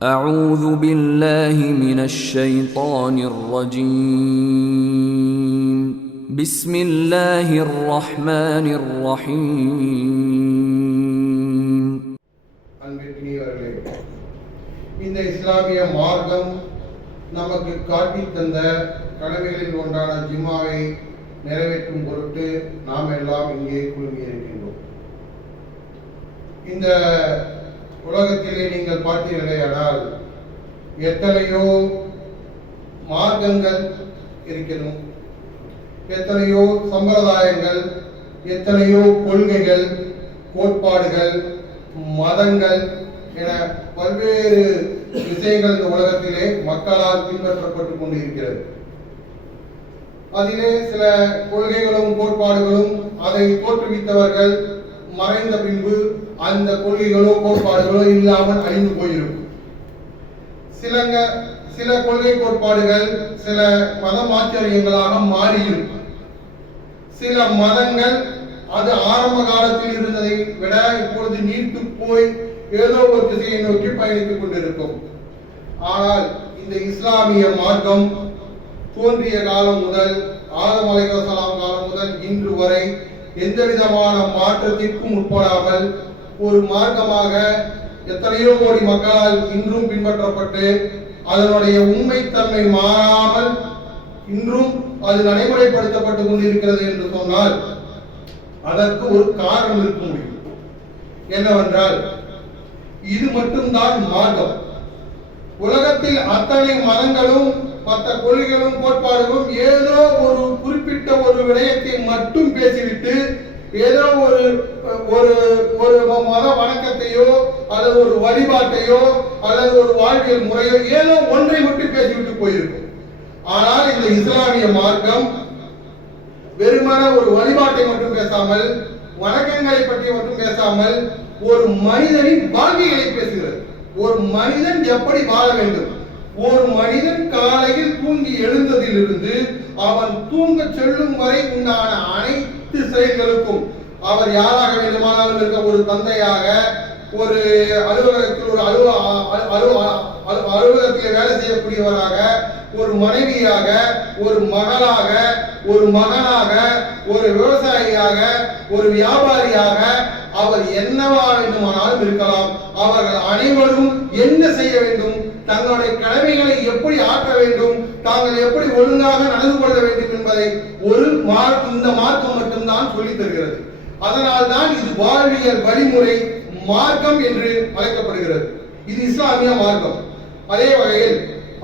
أعوذ بالله من الشيطان الرجيم بسم الله الرحمن الرحيم அன்பிற்கினியவர்களே இந்த இஸ்லாமிய மார்க்கம் நமக்கு காட்டித் தந்த கடமைகளில் ஒன்றான ஜிம்மாவை நிறைவேற்றும் பொருட்டு நாம் எல்லாம் இங்கே குழுமியிருக்கின்றோம் இந்த உலகத்திலே நீங்கள் பார்த்தீர்களேயானால் எத்தனையோ மார்க்கங்கள் இருக்கிறோம் எத்தனையோ சம்பிரதாயங்கள் எத்தனையோ கொள்கைகள் கோட்பாடுகள் மதங்கள் என பல்வேறு விஷயங்கள் இந்த உலகத்திலே மக்களால் பின்பற்றப்பட்டு கொண்டிருக்கிறது. அதிலே சில கொள்கைகளும் கோட்பாடுகளும் அதை தோற்றுவித்தவர்கள் மறைந்த பின்பு அந்த கொள்கைகளோ கோட்பாடுகளோ இல்லாமல் அழிந்து போயிருக்கும். சிலங்க சில கொள்கை கோட்பாடுகள் சில மத ஆச்சரியங்களாக மாறியிருக்கும். சில மதங்கள் அது ஆரம்ப காலத்தில் இருந்ததை விட இப்பொழுது நீர்த்து போய் ஏதோ ஒரு திசையை நோக்கி பயணித்துக் கொண்டிருக்கும். ஆனால் இந்த இஸ்லாமிய மார்க்கம் தோன்றிய காலம் முதல் ஆதம் அலைஹிஸ்ஸலாம் காலம் முதல் இன்று வரை எந்த விதமான மாற்றத்திற்கும் உட்படாமல் ஒரு மார்க்கமாக எத்தனையோ கோடி மக்களால் இன்றும் பின்பற்றப்பட்டு அதனுடைய உண்மைத்தன்மை மாறாமல் இன்றும் அது நடைமுறைப்படுத்தப்பட்டுக் கொண்டிருக்கிறது என்று சொன்னால் அதற்கு ஒரு காரணம் இருக்க முடியும். என்னவென்றால் இது மட்டும்தான் மார்க்கம். உலகத்தில் அத்தனை மதங்களும் மற்ற கொள்கைகளும் கோட்பாடுகளும் ஏதோ ஒரு குறிப்பிட்ட ஒரு விடயத்தை மட்டும் பேசிவிட்டு ஏதோ ஒரு ஒரு ஒரு மத வணக்கத்தையோ அல்லது ஒரு வழிபாட்டையோ அல்லது ஒரு வாழ்வியல் முறையோ ஏதோ ஒன்றை மட்டும் பேசிவிட்டு போயிருக்கும். ஆனால் இந்த இஸ்லாமிய மார்க்கம் வெறுமன ஒரு வழிபாட்டை மட்டும் பேசாமல் வணக்கங்களை பற்றி மட்டும் பேசாமல் ஒரு மனிதனின் வாழ்க்கைகளை பேசுகிறது. ஒரு மனிதன் எப்படி வாழ வேண்டும்? ஒரு மனிதன் காலையில் தூங்கி எழுந்ததிலிருந்து அவன் தூங்க செல்லும் வரை உண்டான அனைத்து செயல்களுக்கும் அவர் யாராக வேண்டுமானாலும் இருக்க ஒரு தந்தையாக ஒரு அலுவலகத்தில் ஒரு அலுவ அலுவலகத்தில் வேலை செய்யக்கூடியவராக ஒரு மனைவியாக ஒரு மகளாக ஒரு மகனாக ஒரு விவசாயியாக ஒரு வியாபாரியாக அவர் என்னவா வேண்டுமானாலும் இருக்கலாம். அவர்கள் அனைவரும் என்ன செய்ய வேண்டும்? தங்களுடைய கடமைகளை எப்படி ஆற்ற வேண்டும் தாங்கள் எப்படி ஒழுங்காக நடந்து கொள்ள வேண்டும் என்பதை ஒரு மார்க் இந்த மார்க்கம் மட்டும்தான் சொல்லித் தருகிறது. அதனால் தான் இது வாழ்வியல் வழிமுறை மார்க்கம் என்று அழைக்கப்படுகிறது. இது இஸ்லாமிய மார்க்கம். அதே வகையில்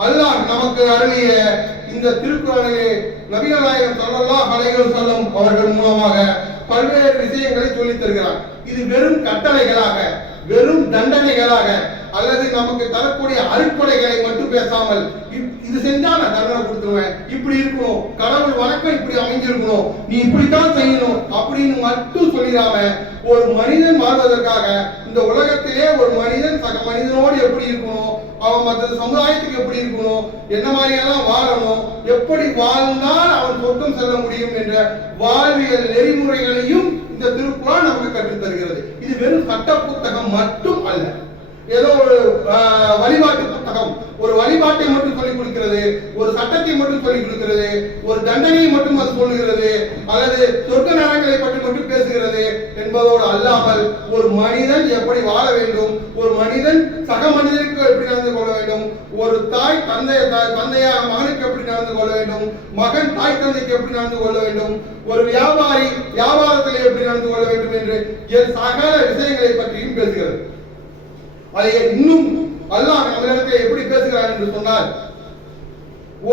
அல்லாஹ் நமக்கு அருளிய இந்த திருக்குறளிலே நபிகள் சொல்லல்லா ஸல்லல்லாஹு சொல்லும் அவர்கள் மூலமாக பல்வேறு விஷயங்களை சொல்லித் தருகிறார். இது வெறும் கட்டளைகளாக வெறும் தண்டனைகளாக அல்லது நமக்கு தரக்கூடிய அருட்கொடைகளை மட்டும் பேசாமல் இப்- இது செஞ்சா நான் தண்டனை கொடுத்துருவேன். இப்படி இருக்கணும். கடவுள் வழக்கம் இப்படி அமைஞ்சிருக்கணும். நீ இப்படித்தான் செய்யணும் அப்படின்னு மட்டும் சொல்லிடாம ஒரு மனிதன் வாழ்வதற்காக இந்த உலகத்திலே ஒரு மனிதன் சக மனிதனோடு எப்படி இருக்கணும்? அவன் மற்ற சமுதாயத்துக்கு எப்படி இருக்கணும்? என்ன மாதிரியெல்லாம் வாழணும்? எப்படி வாழ்ந்தால் அவன் சொர்க்கம் செல்ல முடியும் என்ற வாழ்வியல் நெறிமுறைகளையும் இந்த திருக்குறள் நமக்கு கற்றுத் தருகிறது இது வெறும் சட்ட புத்தகம் மட்டும் அல்ல ஏதோ ஒரு ஆஹ், வழிபாட்டு புத்தகம் ஒரு வழிபாட்டை மட்டும் சொல்லிக் கொடுக்கிறது ஒரு சட்டத்தை மட்டும் சொல்லிக் கொடுக்கிறது ஒரு தண்டனையை மட்டும் அது சொல்லுகிறது அல்லது சொர்க்க கொண்டு பேசுகிறது என்பதோடு அல்லாமல் ஒரு மனிதன் எப்படி வாழ வேண்டும்? ஒரு மனிதன் சக மனிதனுக்கு எப்படி நடந்து கொள்ள வேண்டும்? ஒரு தாய் தந்தை தாய் தந்தையாக மகனுக்கு எப்படி நடந்து கொள்ள வேண்டும்? மகன் தாய் தந்தைக்கு எப்படி நடந்து கொள்ள வேண்டும்? ஒரு வியாபாரி வியாபாரத்தில் எப்படி நடந்து கொள்ள வேண்டும் என்று என் சகல விஷயங்களை பற்றியும் பேசுகிறது. அதை இன்னும் அல்லாஹ் நம்மிடத்தில் எப்படி பேசுகிறார் என்று சொன்னால்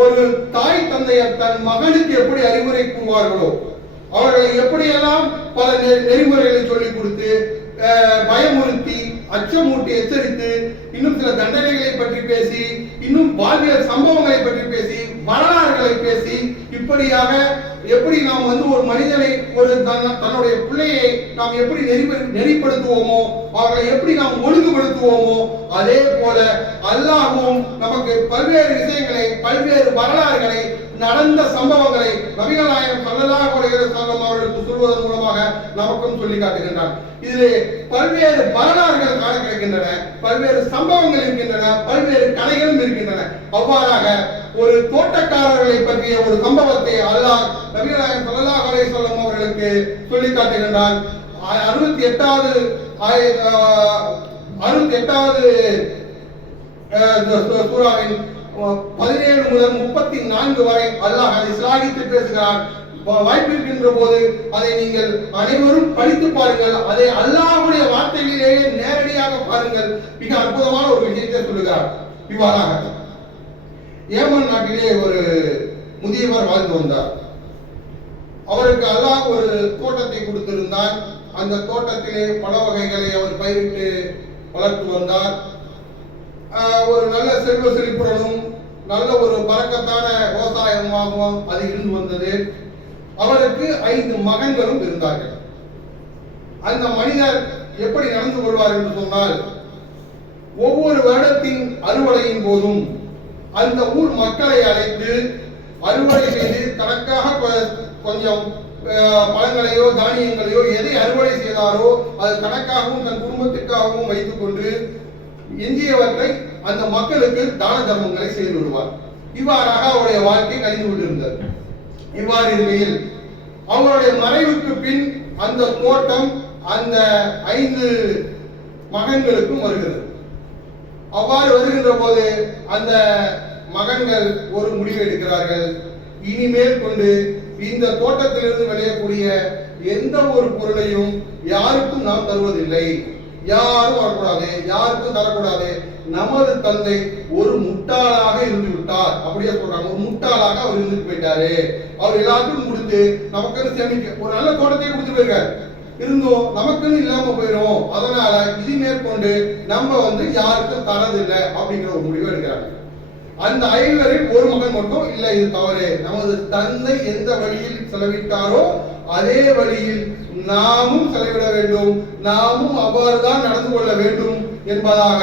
ஒரு தாய் தந்தையர் தன் மகனுக்கு எப்படி அறிவுரை கூறுவார்களோ அவர்களை எப்படியெல்லாம் பல நெறிமுறைகளை சொல்லிக் கொடுத்து பயமுறுத்தி அச்சமூட்டி எச்சரித்து இன்னும் சில தண்டனைகளை பற்றி பேசி இன்னும் வாழ்வியல் சம்பவங்களை பற்றி பேசி வரலாறுகளை பேசி இப்படியாக எப்படி நாம் வந்து ஒரு மனிதனை ஒரு தன்- தன்னுடைய பிள்ளையை நாம் எப்படி நெறி நெறிப்படுத்துவோமோ அவர்களை எப்படி நாம் ஒழுங்குபடுத்துவோமோ அதே போல அல்லாஹ்வும் நமக்கு பல்வேறு விஷயங்களை பல்வேறு வரலாறுகளை நடந்த சம்பவங்களை நபிகள் நாயகம் ஸல்லல்லாஹு அலைஹி வஸல்லம் அவர்களுக்கு சொல்வதன் மூலமாக நமக்கும் சொல்லி காட்டுகின்றார். இதிலே பல்வேறு வரலாறுகள் காண கிடைக்கின்றன பல்வேறு சம்பவங்கள் இருக்கின்றன பல்வேறு கதைகளும் இருக்கின்றன. அவ்வாறாக ஒரு தோட்டக்காரர்களை பற்றிய ஒரு சம்பவத்தை அல்லாஹ் நபிகள் நாயகம் ஸல்லல்லாஹு அலைஹி வஸல்லம் அவர்களுக்கு சொல்லி காட்டுகின்றான். அறுபத்தி எட்டாவது அறுபத்தி எட்டாவது சூறாவின் பதினேழு முதல் முப்பத்தி நான்கு வரை அல்லாஹ் அதை சிலாகித்து பேசுகிறார் வாய்ப்பு இருக்கின்ற போது அதை நீங்கள் அனைவரும் படித்து பாருங்கள். அதை அல்லாஹுடைய வார்த்தைகளிலேயே நேரடியாக பாருங்கள். மிக அற்புதமான ஒரு விஷயத்தை சொல்லுகிறார். இவ்வாறாக ஏமன் நாட்டிலே ஒரு முதியவர் வாழ்ந்து வந்தார். அவருக்கு அல்லாஹ் ஒரு தோட்டத்தை கொடுத்திருந்தார் அந்த தோட்டத்திலே பல வகைகளை அவர் பயிரிட்டு வளர்த்து வந்தார். ஒரு நல்ல செல்வ செழிப்புடனும் நல்ல ஒரு பறக்கத்தான விவசாயமாகவும் அது இருந்து வந்தது. அவருக்கு ஐந்து மகன்களும் இருந்தார்கள். அந்த மனிதர் எப்படி நடந்து கொள்வார் என்று சொன்னால் ஒவ்வொரு வருடத்தின் அறுவடையின் போதும் அந்த ஊர் மக்களை அழைத்து அறுவடை செய்து தனக்காக கொஞ்சம் பழங்களையோ தானியங்களையோ எதை அறுவடை செய்தாரோ அது தனக்காகவும் தன் குடும்பத்திற்காகவும் வைத்துக் கொண்டு எஞ்சியவற்றை அந்த மக்களுக்கு தான தர்மங்களை செய்து விடுவார். இவ்வாறாக அவருடைய வாழ்க்கை கழிந்து கொண்டிருந்தது. இவ்வாறு இருக்கையில் அவங்களுடைய மறைவுக்கு பின் அந்த தோட்டம் அந்த ஐந்து மகன்களுக்கும் வருகிறது. அவ்வாறு வருகின்ற போது அந்த மகன்கள் ஒரு முடிவு எடுக்கிறார்கள். இனிமேல் கொண்டு இந்த தோட்டத்திலிருந்து விளையக்கூடிய எந்த ஒரு பொருளையும் யாருக்கும் நாம் தருவதில்லை. யாரும் வரக்கூடாது யாருக்கும் தரக்கூடாது. நமது தந்தை ஒரு முட்டாளாக இருந்து விட்டார் அப்படியே சொல்றாங்க. ஒரு முட்டாளாக அவர் இருந்துட்டு போயிட்டாரு. அவர் எல்லாத்துக்கும் கொடுத்து நமக்குன்னு சேமிக்க ஒரு நல்ல தோட்டத்தை கொடுத்து போயிருக்காரு. இருந்தோம் நமக்குன்னு இல்லாம போயிடும் அதனால இது மேற்கொண்டு நம்ம வந்து யாருக்கும் தரதில்லை அப்படிங்கிற ஒரு முடிவு எடுக்கிறாங்க. அந்த ஐவரில் ஒரு மகன் மட்டும் இல்ல இது தவறு. நமது தந்தை எந்த வழியில் செலவிட்டாரோ அதே வழியில் நாமும் செலவிட வேண்டும். நாமும் அவ்வாறு தான் நடந்து கொள்ள வேண்டும் என்பதாக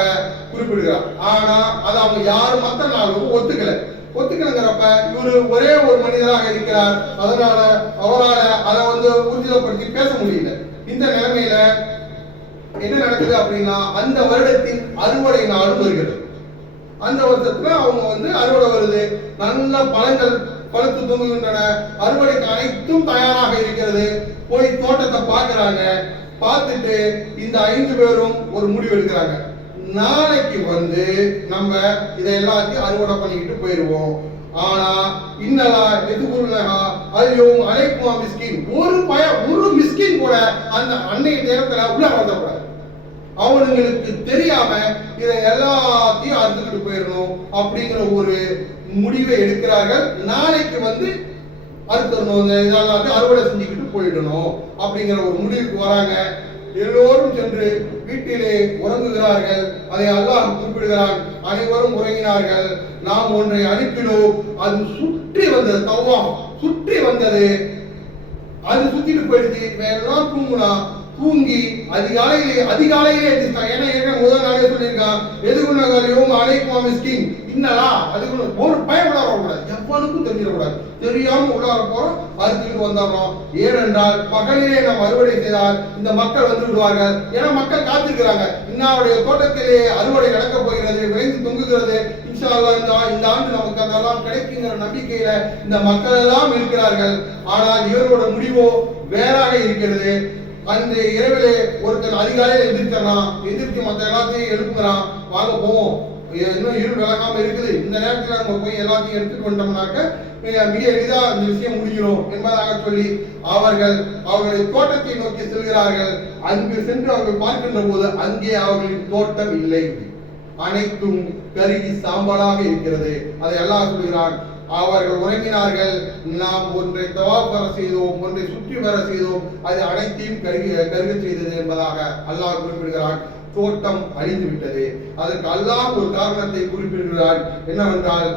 குறிப்பிடுகிறார். ஆனா அதை அவங்க யார் மத்த நாளும் ஒத்துக்கல. ஒத்துக்கலங்கிறப்ப இவரு ஒரே ஒரு மனிதராக இருக்கிறார். அதனால அவரால அதை வந்து ஊர்ஜிதப்படுத்தி பேச முடியல. இந்த நிலைமையில என்ன நடக்குது அப்படின்னா அந்த வருடத்தின் அறுவடை நாளும் வருகிறது. அந்த வருஷத்துல அவங்க வந்து அறுவடை வருது. நல்ல பழங்கள் பழுத்து தொங்குகின்றன. அறுவடைக்கு அனைத்தும் தயாராக இருக்கிறது. போய் தோட்டத்தை பார்க்கிறாங்க. பார்த்துட்டு இந்த ஐந்து பேரும் ஒரு முடிவு எடுக்கிறாங்க. நாளைக்கு வந்து நம்ம இதை எல்லாத்தையும் அறுவடை பண்ணிக்கிட்டு போயிடுவோம் ஆனா இன்னலா எதுகுருலகா ஐயும் அழைக்குமா மிஸ்கின். ஒரு பய ஒரு மிஸ்கின் கூட அந்த அன்னைய நேரத்துல உள்ள வரக்கூடாது அவனுங்களுக்கு தெரியாம இதை எல்லாத்தையும் அறுத்துக்கிட்டு போயிடணும் அப்படிங்கிற ஒரு முடிவை எடுக்கிறார்கள். நாளைக்கு வந்து அறுத்தரணும் இதெல்லாத்தையும் அறுவடை செஞ்சுக்கிட்டு போயிடணும் அப்படிங்கிற ஒரு முடிவுக்கு வராங்க. எல்லோரும் சென்று வீட்டிலே உறங்குகிறார்கள். அதை அல்லாஹ் குறிப்பிடுகிறான். அனைவரும் உறங்கினார்கள். நாம் ஒன்றை அனுப்பினோம். அது சுற்றி வந்தது. தவம் சுற்றி வந்தது. அது சுத்திட்டு போயிடுச்சு. எல்லாம் தூங்குனா தூங்கி அதிகாலையிலே அதிகாலையிலே எந்திரிச்சான். ஏன்னா ஏற்கனவே முதல் நாளே சொல்லியிருக்கான் எதுக்குள்ளதையும் அழைப்போம் மிஸ்கின்? இன்னலா அதுக்குள்ள ஒரு பயம் உள்ளார கூடாது எவ்வளவுக்கும் தெரிஞ்சிடக்கூடாது. தெரியாம உள்ளார போறோம் அறுத்துக்கிட்டு வந்துடுறோம். ஏனென்றால் பகலிலே நாம் அறுவடை செய்தால் இந்த மக்கள் வந்து விடுவார்கள். ஏன்னா மக்கள் காத்திருக்கிறாங்க. இன்னாருடைய தோட்டத்திலே அறுவடை நடக்க போகிறது விரைந்து தொங்குகிறது. இன்ஷா இந்த இந்த ஆண்டு நமக்கு அதெல்லாம் கிடைக்குங்கிற நம்பிக்கையில இந்த மக்கள் எல்லாம் இருக்கிறார்கள். ஆனால் இவரோட முடிவோ வேறாக இருக்கிறது. அந்த இரவிலே ஒருத்தன் அதிகாலையில் எந்திரிச்சான் எந்திரிச்சு மற்ற எல்லாத்தையும் எழுப்புறான் வாங்க போவோம். இன்னும் இருள் விளக்காம இருக்குது. இந்த நேரத்துல நம்ம போய் எல்லாத்தையும் எடுத்துட்டு வந்தோம்னாக்க மிக எளிதாக எளிதா விஷயம் முடிகிறோம் என்பதாக சொல்லி அவர்கள் அவர்களை தோட்டத்தை நோக்கி செல்கிறார்கள். அங்கு சென்று அவர்கள் பார்க்கின்ற போது அங்கே அவர்களின் தோட்டம் இல்லை. அனைத்தும் கருகி சாம்பலாக இருக்கிறது. அதை எல்லாம் சொல்கிறான் அவர்கள் உறங்கினார்கள். நாம் ஒன்றை தவாப் வர செய்தோம் ஒன்றை சுற்றி வர செய்தோம். அது அனைத்தையும் கருகி கருக செய்தது என்பதாக அல்லாஹ் குறிப்பிடுகிறான். தோட்டம் அழிந்து விட்டது. அதற்கு அல்லாஹ் ஒரு காரணத்தை குறிப்பிடுகிறான். என்னவென்றால்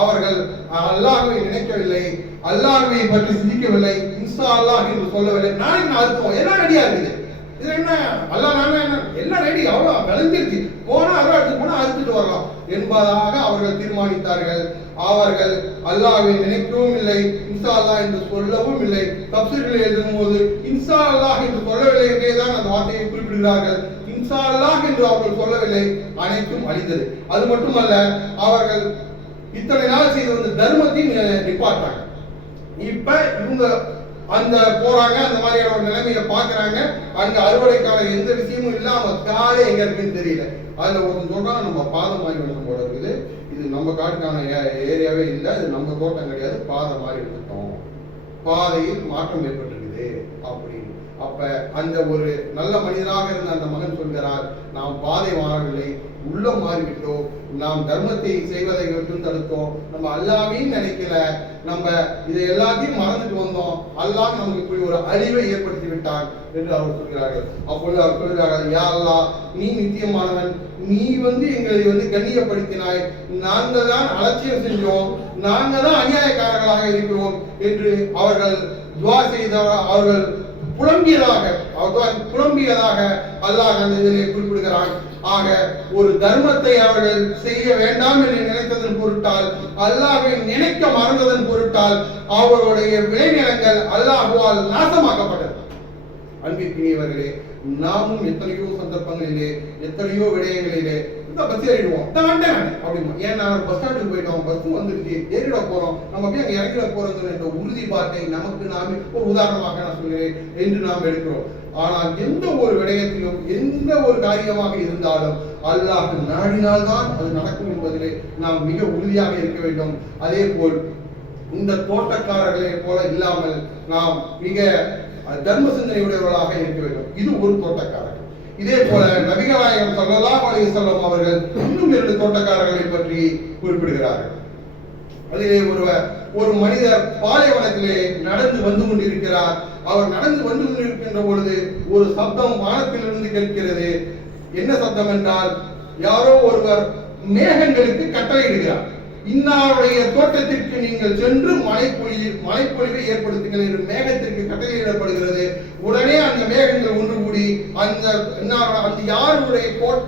அவர்கள் அல்லாஹ்வை நினைக்கவில்லை. அல்லாஹ்வை பற்றி சிந்திக்கவில்லை. இன்சா அல்லாஹ் என்று சொல்லவில்லை. நான் என்ன அர்த்தம்? எல்லாம் ரெடியா இருக்குது? இது என்ன? அல்லாஹ் நானே என்ன? எல்லாம் ரெடி அவ்வளோ விளைஞ்சிருச்சு போனா அதான் அடுத்து போனா அறுத்துட்டு வரலாம். என்பதாக அவர்கள் தீர்மானித்தார்கள். அவர்கள் அல்லாஹ்வை நினைக்கவும் இல்லை இன்சா அல்லாஹ் என்று சொல்லவும் இல்லை. தப்சீர்களை எழுதும் போது இன்சா அல்லாஹ் என்று சொல்லவில்லை என்றே தான் அந்த வார்த்தையை குறிப்பிடுகிறார்கள். இன்சா அல்லாஹ் என்று அவர்கள் சொல்லவில்லை அனைத்தும் அழிந்தது. அது மட்டுமல்ல அவர்கள் இத்தனை நாள் செய்து வந்த தர்மத்தையும் நிப்பாட்டாங்க இப்ப இவங்க அந்த போறாங்க அந்த மாதிரியான ஒரு நிலைமையை பாக்குறாங்க அங்க அறுவடைக்கான எந்த விஷயமும் இல்லாம காலே எங்க இருக்குன்னு தெரியல. அதுல ஒருத்தன் சொல்றான் நம்ம பாதம் மாறி விழுந்து போல இருக்குது இது நம்ம காட்டுக்கான ஏ- ஏரியாவே இல்லை இது நம்ம தோட்டம் கிடையாது பாதை மாறி விழுந்துட்டோம். பாதையில் மாற்றம் ஏற்பட்டிருக்குது அப்படின்னு. அப்ப அந்த ஒரு நல்ல மனிதனாக இருந்த அந்த மகன் சொல்கிறார் நாம் பாதை மாறவில்லை உள்ள மாறிவிட்டோம் நாம் தர்மத்தை செய்வதை மட்டும் தடுத்தோம். நம்ம அல்லாவையும் நினைக்கல. நம்ம இதை எல்லாத்தையும் மறந்துட்டு வந்தோம். அல்லாஹ் நமக்கு இப்படி ஒரு அழிவை ஏற்படுத்தி விட்டான் என்று அவர் சொல்கிறார்கள். அப்பொழுது அவர் சொல்கிறார்கள் யா அல்லாஹ் நீ நித்தியமானவன். நீ வந்து எங்களை வந்து கண்ணியப்படுத்தினாய். நாங்கள் தான் அலட்சியம் செஞ்சோம். நாங்கள் தான் அநியாயக்காரர்களாக இருக்கிறோம் என்று அவர்கள் துவா செய்த அவர்கள் புலம்பியதாக அவர் புலம்பியதாக அல்லாஹ் அந்த இதிலே குறிப்பிடுகிறான். ஆக ஒரு தர்மத்தை அவர்கள் செய்ய வேண்டாம் என்று நினைத்ததன் பொருட்டால் அல்லாஹை நினைக்க மறந்ததன் பொருட்டால் அவர்களுடைய விளைநிலங்கள் அல்லாஹுவால் நாசமாக்கப்பட்டது. அன்பிற்கினியவர்களே நாமும் எத்தனையோ சந்தர்ப்பங்களிலே எத்தனையோ விடயங்களிலே இந்த பஸ் ஏறிடுவோம். இந்த வந்துட்டேன் அப்படிமா. ஏன்னா பஸ் ஸ்டாண்டுக்கு போயிட்டோம் பஸ்ஸும் வந்துருச்சு ஏறிட போறோம். நம்ம போய் அங்கே இறங்கிட போறோங்கிற என்ற உறுதிப்பாட்டை நமக்கு நாமே ஒரு உதாரணமாக நான் சொல்கிறேன் என்று நாம் எடுக்கிறோம். ஆனால் எந்த ஒரு விடயத்திலும் எந்த ஒரு காரியமாக இருந்தாலும் அல்லாஹ் நாடினால்தான் அது நடக்கும் என்பதிலே நாம் மிக உறுதியாக இருக்க வேண்டும். அதே போல் இந்த தோட்டக்காரர்களை போல இல்லாமல் நாம் மிக தர்ம சிந்தனையுடையவர்களாக இருக்க வேண்டும். இது ஒரு தோட்டக்காரர். இதே போல நபிகநாயகம் சொல்லலாம் அலைஹி அவர்கள் இன்னும் இரண்டு தோட்டக்காரர்களை பற்றி குறிப்பிடுகிறார்கள். அதிலே ஒருவர் ஒரு மனிதர் பாலைவனத்திலே நடந்து வந்து கொண்டிருக்கிறார். அவர் நடந்து வந்து கொண்டிருக்கின்ற பொழுது ஒரு சப்தம் வானத்திலிருந்து கேட்கிறது. என்ன சப்தம் என்றால் யாரோ ஒருவர் மேகங்களுக்கு கட்டளையிடுகிறார். இன்னாருடைய தோட்டத்திற்கு நீங்கள் சென்று மலைப்பொழி மழைப்பொழிவை ஏற்படுத்துங்கள் என்று மேகத்திற்கு கட்டளையிடப்படுகிறது. உடனே அந்த மேகங்கள் ஒன்று கூடி அந்த அந்த யாருடைய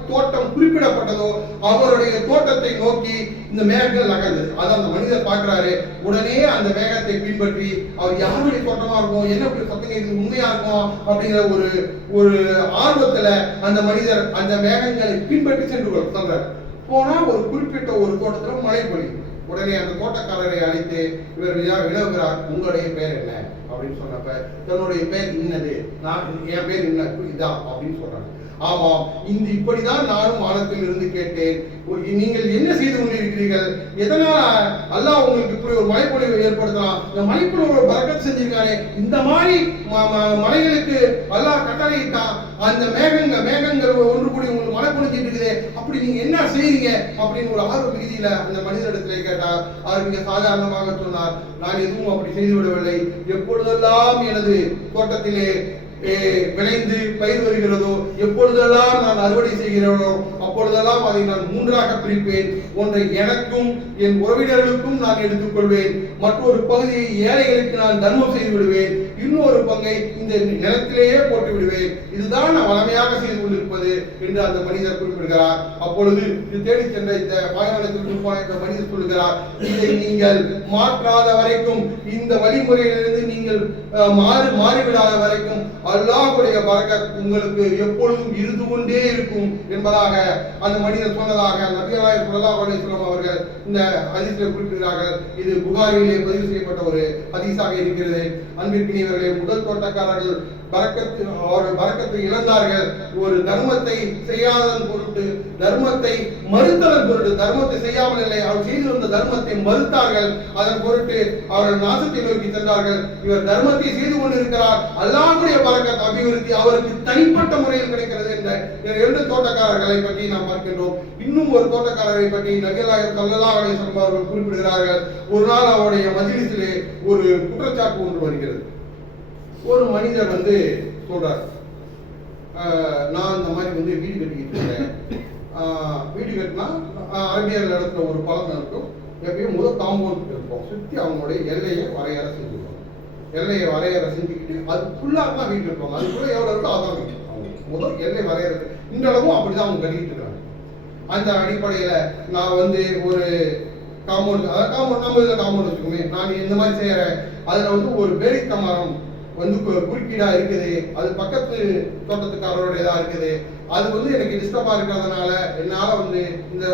தோட்டம் குறிப்பிடப்பட்டதோ அவருடைய தோட்டத்தை நோக்கி இந்த மேகங்கள் நகர்ந்தது. அதை அந்த மனிதர் பார்க்கிறாரு. உடனே அந்த மேகத்தை பின்பற்றி அவர் யாருடைய தோட்டமா இருக்கும் என்ன இப்படி சத்தம் உண்மையா இருக்கும் அப்படிங்கிற ஒரு ஒரு ஆர்வத்துல அந்த மனிதர் அந்த மேகங்களை பின்பற்றி சென்று கொள்- போனால் போனா ஒரு குறிப்பிட்ட ஒரு தோட்டத்துல மழை பொழியும் உடனே அந்த தோட்டக்காரரை அழைத்து இவர் வினா- வினவுகிறார் உங்களுடைய பேர் என்ன? அப்படின்னு சொன்னப்ப தன்னுடைய பேர் இன்னது. நான் என் பேர் இன்ன இதான் அப்படின்னு சொல்றாங்க. ஆமாம் இந்த இப்படிதான் நானும் வானத்தில் இருந்து கேட்டேன் நீங்கள் என்ன செய்து கொண்டிருக்கிறீர்கள்? எதனால அல்லாஹ் உங்களுக்கு இப்படி ஒரு மழைப்பொழிவை ஏற்படுத்தலாம்? இந்த மழைப்பொழிவு பறக்கத்து செஞ்சிருக்கானே. இந்த மாதிரி மலைகளுக்கு அல்லாஹ் கட்டளையிட்டான். அந்த மேகங்க மேகங்கள் ஒன்று கூடி உங்களுக்கு மழை பொழிஞ்சிட்டு இருக்குது. அப்படி நீங்க என்ன செய்றீங்க? அப்படின்னு ஒரு ஆர்வ விகுதியில அந்த மனிதரிடத்துல கேட்டார். அவர் மிக சாதாரணமாக சொன்னார். நான் எதுவும் அப்படி செய்து விடவில்லை எப்பொழுதெல்லாம் எனது தோட்டத்திலே விளைந்து பயிர் வருகிறதோ எப்பொழுதெல்லாம் நான் அறுவடை செய்கிறேனோ அப்பொழுதெல்லாம் அதை நான் மூன்றாக பிரிப்பேன். ஒன்றை எனக்கும் என் உறவினர்களுக்கும் நான் எடுத்துக்கொள்வேன். மற்றொரு பகுதியை ஏழைகளுக்கு நான் தர்மம் செய்து விடுவேன் இன்னொரு பங்கை இந்த நிலத்திலேயே போட்டு விடுவேன் இதுதான் நான் வளமையாக செய்து கொண்டிருப்பது என்று அந்த மனிதர் குறிப்பிடுகிறார். அப்பொழுது இது தேடி சென்ற இந்த பாலைவனத்திற்கு போன இந்த மனிதர் சொல்லுகிறார் இதை நீங்கள் மாற்றாத வரைக்கும் இந்த வழிமுறையிலிருந்து நீங்கள் மாறு மாறிவிடாத வரைக்கும் அல்லாஹுடைய பறக்க உங்களுக்கு எப்பொழுதும் இருந்து கொண்டே இருக்கும் என்பதாக அந்த மனிதர் சொன்னதாக நபிகளாய் சொல்லலாம் அலைஹி வஸல்லம் அவர்கள் இந்த ஹதீஸில் குறிப்பிடுகிறார்கள். இது புகாரிலே பதிவு செய்யப்பட்ட ஒரு அதிசாக இருக்கிறது. அன்பிற்கினியவர்களே முதல் தோட்டக்காரர்கள் பறக்கத்து அவர்கள் பறக்கத்தை இழந்தார்கள். ஒரு தர்மத்தை செய்யாததன் பொருட்டு தர்மத்தை மறுத்ததன் பொருட்டு தர்மத்தை செய்யாமல் இல்லை அவர் செய்திருந்த தர்மத்தை மறுத்தார்கள். அதன் பொருட்டு அவர்கள் நாசத்தை நோக்கி சென்றார்கள். இவர் தர்மத்தை செய்து கொண்டிருக்கிறார். அல்லாவுடைய பறக்கத்தை அபிவிருத்தி அவருக்கு தனிப்பட்ட முறையில் கிடைக்கிறது என்ற இரண்டு தோட்டக்காரர்களை பற்றி நாம் பார்க்கின்றோம். இன்னும் ஒரு தோட்டக்காரரை பற்றி நபிகளாக ஸல்லல்லாஹு அலைஹி அவர்கள் குறிப்பிடுகிறார்கள். ஒரு நாள் அவருடைய மஜ்லிஸிலே ஒரு குற்றச்சாட்டு ஒன்று வருகிறது. ஒரு மனிதர் வந்து சொல்றார் நான் இந்த மாதிரி வந்து வீடு கட்டிக்கிட்டு இருக்கேன் ஆஹ், வீடு கட்டினா ஆஹ், இடத்துல ஒரு பழக்கம் இருக்கும். எப்பயும் முதல் காம்பவுண்ட் இருக்கும் சுற்றி அவங்களுடைய எல்லையை வரையறை செஞ்சுருவாங்க எல்லையை வரையறை செஞ்சுக்கிட்டு அதுக்குள்ளாக தான் வீடு இருப்பாங்க அதுக்குள்ள எவ்வளோ இருக்கோ அதான் வீடு அவங்க இன்றளவும் அப்படிதான் அவங்க கட்டிட்டு இருக்காங்க. அந்த அடிப்படையில நான் வந்து ஒரு காம்பவுண்ட் அதாவது காம்பவுண்ட் நம்ம இதில் காம்பவுண்ட் வச்சுக்கோமே. நான் இந்த மாதிரி செய்யறேன். அதுல வந்து ஒரு பேரித்த மரம் வந்து குறுக்கீடா இருக்குது. அது பக்கத்து தோட்டத்துக்காரருடையதா இருக்குது. அது வந்து எனக்கு டிஸ்டர்பா இருக்கிறதுனால என்னால வந்து இந்த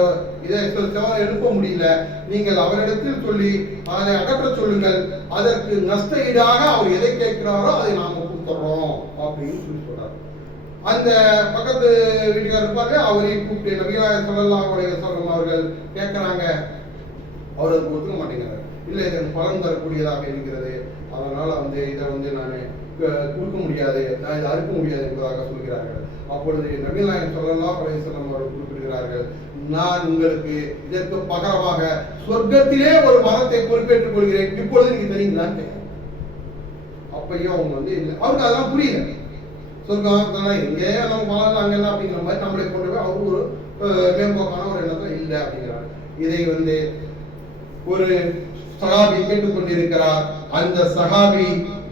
இதை சில செவரை எழுப்ப முடியல. நீங்கள் அவரிடத்தில் சொல்லி அதை அகற்ற சொல்லுங்கள். அதற்கு நஷ்ட ஈடாக அவர் எதை கேட்கிறாரோ அதை நாம கொடுத்துறோம் அப்படின்னு சொல்லி சொல்றாரு. அந்த பக்கத்து வீட்டுக்காரர் இருப்பாரு அவரை கூப்பிட்டு நபிகளாய சொல்லலாம் அவருடைய சொல்லம் அவர்கள் கேட்கிறாங்க அவர் அதுக்கு ஒத்துக்க மாட்டேங்கிறார். இல்லை இது பலன் தரக்கூடியதாக இருக்கிறது. அதனால வந்து இதை வந்து நான் கொடுக்க முடியாது. நான் இதை அறுக்க முடியாது என்பதாக சொல்கிறார்கள். அப்பொழுது நபிநாயகம் சொல்லலாம் செல்லம் அவர்கள் குறிப்பிடுகிறார்கள் நான் உங்களுக்கு இதற்கு பகரமாக சொர்க்கத்திலே ஒரு மரத்தை பொறுப்பேற்றுக் கொள்கிறேன். இப்பொழுது நீங்க தெரியுங்களான்னு கேட்கிறேன் அப்பையும் அவங்க வந்து இல்லை அவருக்கு அதெல்லாம் புரியல. சொர்க்கம் எங்கேயே நம்ம வாழலாம் என்ன அப்படிங்கிற மாதிரி நம்மளை கொண்டு போய் அவர் ஒரு மேம்போக்கான ஒரு எண்ணத்தில் இல்லை அப்படிங்கிறார் இதை வந்து ஒரு சகாபி கேட்டுக்கொண்டிருக்கிறார். அந்த சகாபி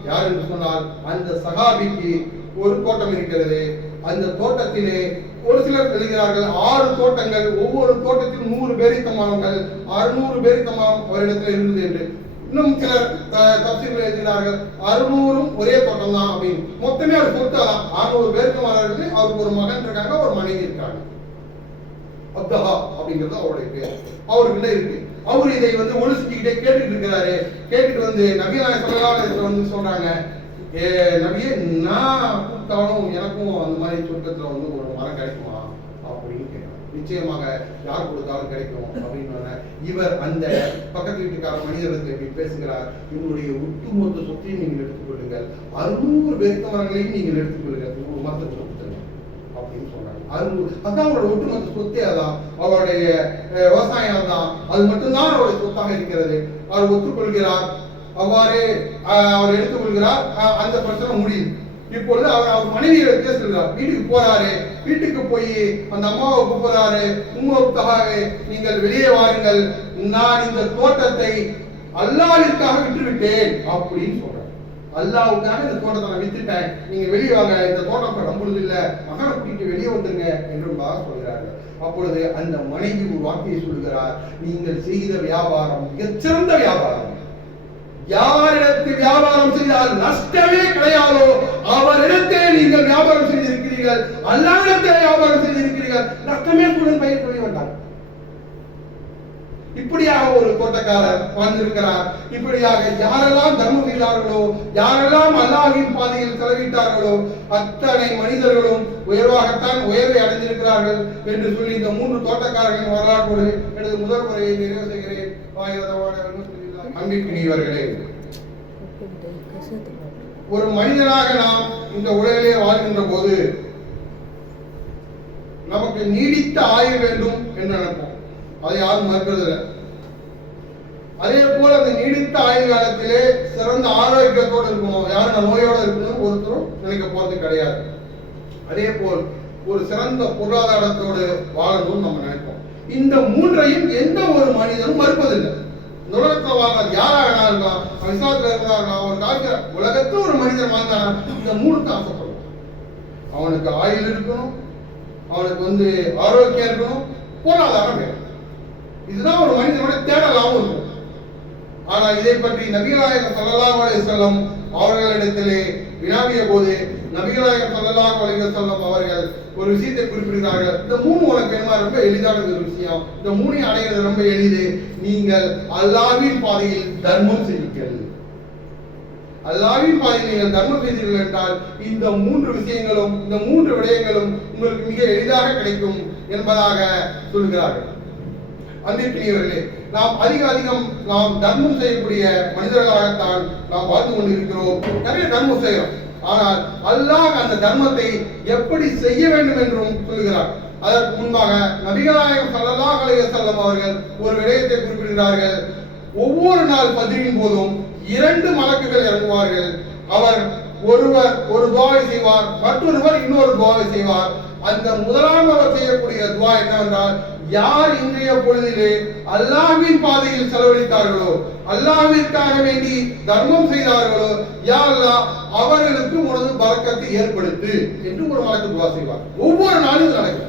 யார் என்று சொன்னால் அந்த சகாபிக்கு ஒரு தோட்டம் இருக்கிறது. அந்த தோட்டத்திலே ஒரு சிலர் எழுதுகிறார்கள் ஆறு தோட்டங்கள் ஒவ்வொரு தோட்டத்திலும் நூறு பேரித்த அறுநூறு பேரித்த ஒரு அவரிடத்தில் இருந்தது என்று. இன்னும் சிலர் தப்சீர்கள் எழுதினார்கள். அறுநூறும் ஒரே பக்கம் தான் அப்படின்னு. மொத்தமே அவர் சொத்தாதான் அறுநூறு பேருக்கு மரம் இருக்கு அவருக்கு ஒரு மகன் இருக்காங்க ஒரு மனைவி இருக்காங்க. அப்தஹா அப்படிங்கிறது அவருடைய பேர். அவருக்குள்ள இருக்கு? அவர் இதை வந்து ஒழுசிக்கிட்டே கேட்டுட்டு இருக்கிறாரு. கேட்டுட்டு வந்து நபிநாய சொல்லலாம் வந்து சொல்றாங்க ஏ நபியே நான் கூப்பிட்டாலும் எனக்கும் அந்த மாதிரி சொர்க்கத்துல வந்து ஒரு மரம் கிடைக்குமா? நிச்சயமாக யார் கொடுத்தாலும் கிடைக்கும் அப்படின்னு இவர் அந்த பக்கத்து வீட்டுக்கார மனிதர்களுக்கு இப்படி பேசுகிறார். என்னுடைய ஒட்டுமொத்த சொத்தையும் நீங்கள் எடுத்துக்கொள்ளுங்கள் அறுநூறு பேருக்க நீங்கள் எடுத்துக்கொள்ளுங்கள் ஒரு மரத்தை கொடுத்துருங்க அப்படின்னு சொல்றாங்க. அறுநூறு. அதான் அவரோட ஒட்டுமொத்த சொத்தே அதான். அவருடைய விவசாயம் தான் அது மட்டும்தான் அவருடைய சொத்தாக இருக்கிறது. அவர் ஒத்துக்கொள்கிறார். அவ்வாறே அவர் எடுத்துக்கொள்கிறார் அஹ், அந்த பிரச்சனை முடியுது இப்பொழுது அவர் அவர் மனைவியை பேசுகிறார். வீட்டுக்கு போறாரு. வீட்டுக்கு போய் அந்த அம்மாவை கூப்பிடுறாரு. உங்களுக்காக நீங்கள் வெளியே வாருங்கள். நான் இந்த தோட்டத்தை அல்லாவிற்காக விட்டுவிட்டேன் அப்படின்னு சொல்றாரு. அல்லாவுக்காக இந்த தோட்டத்தை நான் வித்துட்டேன். நீங்க வெளியே வாங்க. இந்த தோட்டம் நம்புறது இல்ல. மகனை கூட்டிட்டு வெளியே வந்துருங்க என்றும் சொல்கிறார்கள் அப்பொழுது அந்த மனைவி ஒரு வார்த்தையை சொல்கிறார் நீங்கள் செய்த வியாபாரம் மிகச்சிறந்த வியாபாரம். யாரிடத்தில் வியாபாரம் செய்தால் நஷ்டமே கிடையாதோ அவரிடத்தே நீங்கள் வியாபாரம் செய்திருக்கிறீர்கள். அல்லாவிடத்தே வியாபாரம் செய்திருக்கிறீர்கள். நஷ்டமே கூட பயிர் பண்ணி வந்தார். இப்படியாக ஒரு தோட்டக்காரர் வாழ்ந்திருக்கிறார். இப்படியாக யாரெல்லாம் தர்மம் செய்தார்களோ யாரெல்லாம் அல்லாஹின் பாதையில் செலவிட்டார்களோ அத்தனை மனிதர்களும் உயர்வாகத்தான் உயர்வை அடைந்திருக்கிறார்கள் என்று சொல்லி இந்த மூன்று தோட்டக்காரர்களின் வரலாற்றோடு எனது முதல் முறையை நிறைவு செய்கிறேன். வாயிரதவான அன்பிற்குரியவர்களே ஒரு மனிதனாக நாம் இந்த உலகிலே வாழ்கின்ற போது நமக்கு நீடித்த ஆயுள் வேண்டும் என்று நினைப்போம். அதை யாரும் மறுக்கிறதில்லை அதே போல அந்த நீடித்த ஆயுள் காலத்திலே சிறந்த ஆரோக்கியத்தோடு இருக்கணும். யாரும் நோயோட இருக்கணும் ஒருத்தரும் நினைக்க போறது கிடையாது. அதே போல் ஒரு சிறந்த பொருளாதாரத்தோடு வாழணும்னு நம்ம நினைப்போம். இந்த மூன்றையும் எந்த ஒரு மனிதனும் மறுப்பதில்லை. இந்த உலகத்துல வாழ்றது யாரா வேணா அவன் இஸ்லாத்துல இருந்தா ஒரு காலத்துல உலகத்துல ஒரு மனிதன் வாழ்ந்தானா இந்த மூணுக்கு ஆசைப்படும். அவனுக்கு ஆயுள் இருக்கணும் அவனுக்கு வந்து ஆரோக்கியம் இருக்கணும் பொருளாதாரம் வேணும். இதுதான் ஒரு மனிதனோட தேடலாகவும் இருக்கும். ஆனால் இதை பற்றி நபிகளாயகம் ஸல்லல்லாஹு அலைஹி வஸல்லம் அவர்களிடத்திலே வினாவிய போது நபிகளாயகம் ஸல்லல்லாஹு அலைஹி வஸல்லம் அவர்கள் ஒரு விஷயத்தை குறிப்பிடுகிறார்கள். இந்த மூணு உனக்கு ரொம்ப எளிதான ஒரு விஷயம். இந்த மூணை அடைகிறது ரொம்ப எளிது. நீங்கள் அல்லாவின் பாதையில் தர்மம் செய்யுங்கள். அல்லாவின் பாதையில் நீங்கள் தர்மம் செய்தீர்கள் என்றால் இந்த மூன்று விஷயங்களும் இந்த மூன்று விடயங்களும் உங்களுக்கு மிக எளிதாக கிடைக்கும் என்பதாக சொல்கிறார்கள். அன்பிற்குரியவர்களே நாம் அதிக அதிகம் நாம் தர்மம் செய்யக்கூடிய மனிதர்களாகத்தான் நாம் வாழ்ந்து கொண்டிருக்கிறோம். நிறைய தர்மம் செய்கிறோம் ஆனால் அல்லாஹ் அந்த தர்மத்தை எப்படி செய்ய வேண்டும் என்றும் சொல்கிறார் அதற்கு முன்பாக நபிகளாயகம் ஸல்லல்லாஹு அலைஹி வஸல்லம் அவர்கள் ஒரு விடயத்தை குறிப்பிடுகிறார்கள். ஒவ்வொரு நாள் பதிவின் போதும் இரண்டு மலக்குகள் இறங்குவார்கள். அவர் ஒருவர் ஒரு துவாவை செய்வார் மற்றொருவர் இன்னொரு துவாவை செய்வார். அந்த முதலாம் அவர் செய்யக்கூடிய துவா என்னவென்றால் யார் இன்றைய பொழுதிலே அல்லாவின் பாதையில் செலவழித்தார்களோ அல்லாவிற்காக வேண்டி தர்மம் செய்தார்களோ யா அல்லாஹ் அவர்களுக்கு உனது பறக்கத்தை ஏற்படுத்து என்று ஒரு வழக்கு துவா செய்வார். ஒவ்வொரு நாளும் நடக்கும்.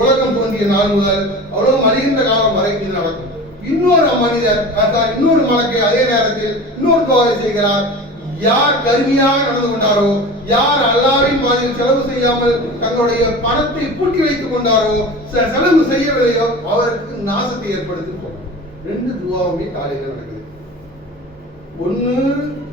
உலகம் தோன்றிய நாள் முதல் அவ்வளவு அறிகின்ற காலம் வரை இது நடக்கும். இன்னொரு மனிதர் இன்னொரு வழக்கை அதே நேரத்தில் இன்னொரு துவாவை செய்கிறார். யார் கருவியாக நடந்து கொண்டாரோ யார் அல்லாவின் மாதிரி செலவு செய்யாமல் தங்களுடைய பணத்தை பூட்டி வைத்துக் கொண்டாரோ செலவு செய்யவில்லையோ அவருக்கு நாசத்தை ஏற்படுத்தி ரெண்டு துவாவுமே காலையில் நடக்குது. ஒண்ணு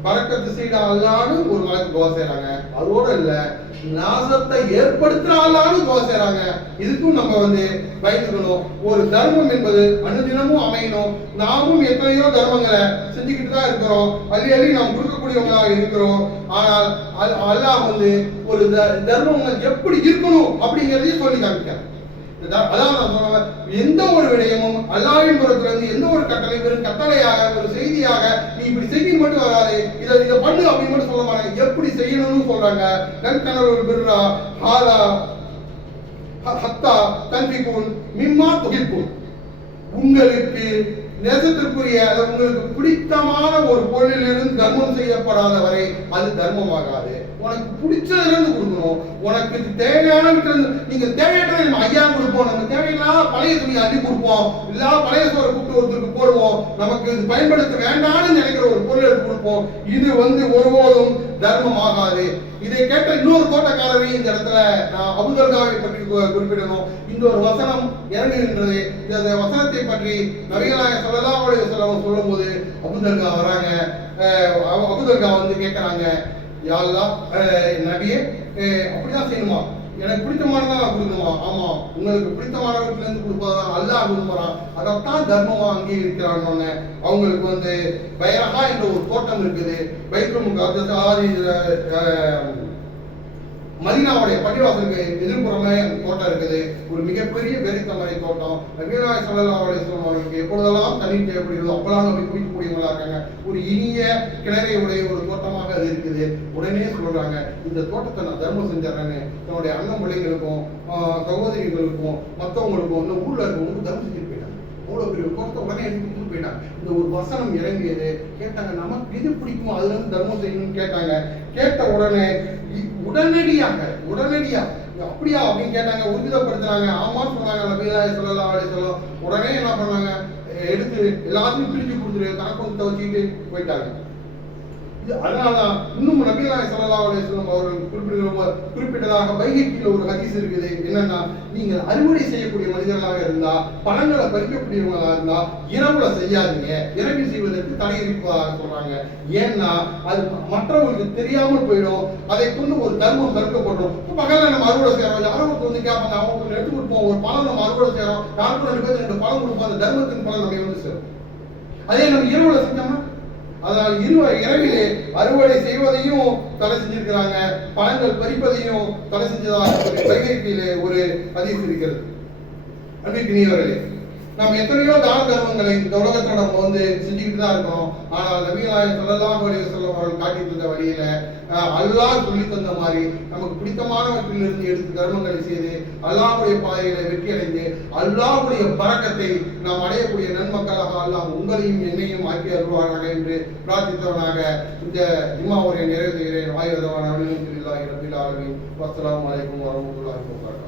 பறக்கத்து செய்த அல்லான்னு ஒரு மலைக்கு துவா செய்யறாங்க அதோட இல்ல நாசத்தை ஏற்படுத்துற அல்லான்னு துவா செய்யறாங்க இதுக்கும் நம்ம வந்து பயந்துக்கணும். ஒரு தர்மம் என்பது அனுதினமும் அமையணும். நாமும் எத்தனையோ தர்மங்களை செஞ்சுக்கிட்டு தான் இருக்கிறோம். அள்ளி அள்ளி நாம் கொடுக்கக்கூடியவங்களாக இருக்கிறோம். ஆனால் அல்- அல்லாஹ் வந்து ஒரு த- தர்மம் எப்படி இருக்கணும் அப்படிங்கிறதையும் சொல்லி காமிக்கிறார். அதாவது அதான் நான் எந்த ஒரு விடயமும் அல்லாவின் புறத்திலிருந்து எந்த ஒரு கட்டளை வெறும் கட்டளையாக ஒரு செய்தியாக நீ இப்படி செய்ய மட்டும் வராது. இதை இதை பண்ணு அப்படின்னு மட்டும் சொல்ல மாட்டாங்க எப்படி செய்யணும்னு சொல்றாங்க. நன் பிர்ரா ஹாலா ஹத்தா ஹத்தா தன்பிக்குன் மிம்மா துகிப்புன் உங்களுக்கு நேசத்திற்குரிய உங்களுக்கு பிடித்தமான ஒரு பொருளிலிருந்து தர்மம் செய்யப்படாத வரை அது தர்மமாகாது. உனக்கு பிடிச்சதுல இருந்து கொடுக்கணும். உனக்கு தேவையான நீங்க தேவையற்ற நம்ம ஐயா கொடுப்போம். நம்ம தேவையில்லாத பழைய துணியை அள்ளி கொடுப்போம். இல்லாத பழைய சோரை கூப்பிட்டு ஒருத்தருக்கு போடுவோம். நமக்கு இது பயன்படுத்த வேண்டாம்னு நினைக்கிற ஒரு பொருள் எடுத்து கொடுப்போம். இது வந்து ஒருபோதும் தர்மம் ஆகாது. இதை கேட்ட இன்னொரு தோட்டக்காரரையும் இந்த இடத்துல நான் அபுதர்காவை பற்றி கு- குறிப்பிடணும். இந்த ஒரு வசனம் இறங்குகின்றது இந்த வசனத்தை பற்றி நபிகளாக சொல்லலாம் சொல்லும் சொல்லும்போது அபுதர்கா வராங்க. அபுதர்கா வந்து கேட்கிறாங்க. யாழ்லா நபியே அப்படிதான் செய்யணுமா? எனக்கு பிடித்தமானதான் நான் கொடுக்கணுமா? ஆமா உங்களுக்கு பிடித்தமானவற்றில இருந்து கொடுப்பதான் அல்லா விரும்புறான். அதைத்தான் தர்மமா அங்கீகரிக்கிறான்னு அவங்களுக்கு வந்து பைரஹா என்ற ஒரு தோட்டம் இருக்குது. பைக்கும் மதினாவுடைய பள்ளிவாசலுக்கு எதிர்ப்புறமே அந்த தோட்டம் இருக்குது. ஒரு மிகப்பெரிய பெரித்தமரை தோட்டம் நபீனாய் சல்லா சொல்லம் அவர்களுக்கு எப்பொழுதெல்லாம் தண்ணீர் தேவைப்படுகிறதோ அப்பெல்லாம் நம்ம குடிக்கக்கூடியவங்களா இருக்காங்க. ஒரு இனிய கிணறை உடைய ஒரு தோட்டமாக அது இருக்குது. உடனே சொல்றாங்க இந்த தோட்டத்தை நான் தர்மம் செஞ்சிடறேன்னு. தன்னுடைய அண்ணன் பிள்ளைங்களுக்கும் சகோதரிகளுக்கும் மற்றவங்களுக்கும் இந்த ஊர்ல இருக்கவங்களுக்கு தர்மம் செஞ்சுட்டு போயிட்டாங்க. அவ்வளோ பெரிய ஒரு தோட்டத்தை உடனே எடுத்து கொடுத்து போயிட்டாங்க. இந்த ஒரு வசனம் இறங்கியது. கேட்டாங்க நமக்கு எது பிடிக்குமோ அதுல இருந்து தர்மம் செய்யணும்னு கேட்டாங்க. கேட்ட உடனே இ- உடனடியாக. உடனடியா அப்படியா? அப்படின்னு கேட்டாங்க. உறுதிப்படுத்தினாங்க ஆமா சொன்னாங்க. நபிகளாய சொல்லலாம் அப்படி சொல்லும் உடனே என்ன பண்ணாங்க? எடுத்து எல்லாத்தையும் பிரிஞ்சு கொடுத்துரு கணக்கு வச்சுக்கிட்டு போயிட்டாங்க. அதனாலதான் இன்னும் நபிகளாய் சல்லா அலுவலம் அவர்கள் குறிப்பிட்ட குறிப்பிட்டதாக வைகைக்கில் ஒரு ஹதீஸ் இருக்குது. என்னன்னா நீங்கள் அறுவடை செய்யக்கூடிய மனிதர்களாக இருந்தா பழங்களை பறிக்கக்கூடியவங்களா இருந்தா இரவுல செய்யாதீங்க. இரவில் செய்வதற்கு தடை இருப்பதாக சொல்றாங்க. ஏன்னா அது மற்றவங்களுக்கு தெரியாமல் போயிடும். அதை கொண்டு ஒரு தர்மம் தடுக்கப்படும். இப்ப பகல்ல நம்ம அறுவடை செய்யறோம். யாரோ ஒருத்தர் வந்து கேட்பாங்க அவங்க எடுத்து கொடுப்போம் ஒரு பழம் நம்ம அறுவடை செய்யறோம். யாருக்கும் ரெண்டு பேர் ரெண்டு பழம் கொடுப்போம். அந்த தர்மத்தின் பலன் நம்ம வந்து சேரும். அதே நம்ம இரவுல செஞ்சோம்னா அதனால் இரு இரவிலே அறுவடை செய்வதையும் தடை செஞ்சிருக்கிறாங்க. பழங்கள் பறிப்பதையும் தடை செஞ்சதாக வைகைப்பிலே ஒரு அதிகம் இருக்கிறது. அன்பிற்கினியவர்களே நாம் எத்தனையோ தான தர்மங்களை இந்த உலகத்துல நம்ம வந்து செஞ்சுக்கிட்டு தான் இருக்கோம். ஆனால் நபிகளாயம் சொல்லலாம் வழியை சொல்ல அவர்கள் காட்டி தந்த வழியில அல்லாஹ் சொல்லி தந்த மாதிரி நமக்கு பிடித்தமானவற்றிலிருந்து எடுத்து தர்மங்களை செய்து அல்லாஹுடைய பாதைகளை வெற்றி அடைந்து அல்லாஹுடைய பறக்கத்தை நாம் அடையக்கூடிய நன்மக்களாக அல்லாஹ் உங்களையும் என்னையும் ஆக்கி அருள்வாராக என்று பிரார்த்தித்தவனாக இந்த ஜிம்மாவுரை நிறைவு செய்கிறேன். ஆயுதவான அலுவலில்லாஹி ரபில் ஆலமீன். வஸ்ஸலாமு அலைக்கும் வரஹ்மத்துல்லாஹி வபரகாத்துஹு.